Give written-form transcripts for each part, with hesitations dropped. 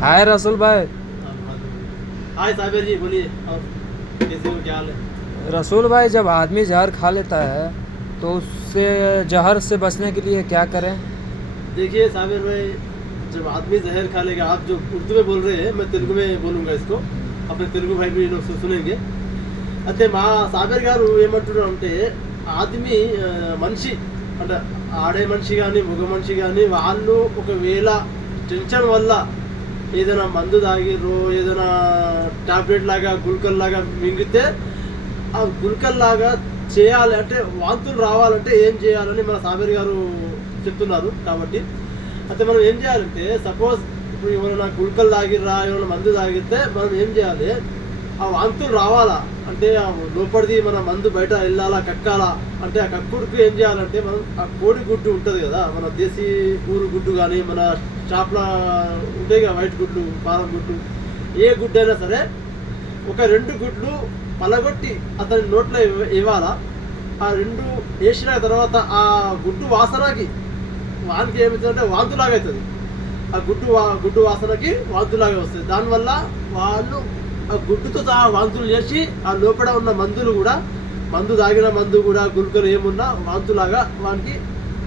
हाय रसूल भाई। हाय साबिर जी, बोलिए। और कैसे हो, क्या हाल है? रसूल भाई, जब आदमी जहर खा लेता है तो उससे जहर से बचने के लिए क्या करें? देखिए साबिर भाई, जब आदमी जहर खा लेगा, आप जो उर्दू में बोल रहे हैं, मैं तेलुगु में बोलूँगा इसको, अपने तेलुगु भाई भी लोग सुनेंगे। అయితే మా సాబిర్ గారు ఏమంటున్నారు అంటే, ఆదమి మనిషి అంటే ఆడే మనిషి కానీ మగ మనిషి కానీ వాళ్ళు ఒకవేళ టెన్షన్ వల్ల ఏదైనా మందు తాగిర్రు, ఏదైనా టాబ్లెట్ లాగా గుల్కల్ లాగా మింగితే ఆ గుల్కల్ లాగా చేయాలి అంటే, వాంతులు రావాలంటే ఏం చేయాలని మన సాబిర్ గారు చెప్తున్నారు. కాబట్టి అయితే మనం ఏం చేయాలంటే, సపోజ్ ఇప్పుడు ఎవరైనా గుల్కల్ తాగిర్రా, ఎవరైనా మందు తాగితే మనం ఏం చేయాలి, ఆ వాంతులు రావాలా అంటే ఆ లోపలిది మన మందు బయట వెళ్ళాలా, కక్కాలా అంటే, ఆ కక్కుడుకు ఏం చేయాలంటే, మనం ఆ కోడి గుడ్డు ఉంటుంది కదా, మన దేశీ ఊరు గుడ్డు కానీ మన షాప్లో ఉంటాయి కదా వైట్ గుడ్లు, పారం గుడ్డు, ఏ గుడ్డు అయినా సరే ఒక 2 గుడ్లు పలగొట్టి అతని నోట్లో ఇవ్వాలా. ఆ 2 వేసిన తర్వాత ఆ గుడ్డు వాసనకి వానికి ఏమవుతుందంటే వాంతులాగా అవుతుంది. ఆ గుడ్డు వాసనకి వాంతులాగా వస్తుంది. దానివల్ల వాళ్ళు ఆ గుడ్డుతో సహా వాంతులు చేసి ఆ లోపల ఉన్న మందులు కూడా, మందు తాగిన మందు కూడా, గుల్కలు ఏమున్నా వాంతులాగా వానికి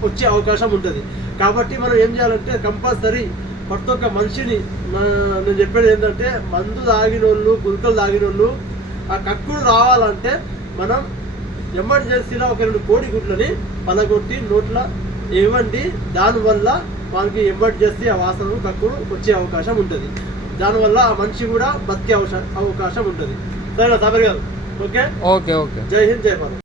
వచ్చే అవకాశం ఉంటుంది. కాబట్టి మనం ఏం చేయాలంటే, కంపల్సరీ ప్రతి ఒక్క మనిషిని నేను చెప్పేది ఏంటంటే, మందు తాగిన వాళ్ళు, గుల్కలు తాగిన వాళ్ళు ఆ కక్కుడు రావాలంటే మనం ఎమర్జెన్సీలో ఒక 2 కోడి గుడ్లని పలగొట్టి నోట్లో ఇవ్వండి. దానివల్ల మనకి ఎమర్జెన్సీ ఆ వాసన కక్కుడు వచ్చే అవకాశం ఉంటుంది. దానివల్ల ఆ మనిషి కూడా బతికే అవకాశం ఉంటుంది. సరేనా సాబిర్ గారు? Okay okay okay. జై హింద్, జై భారత్.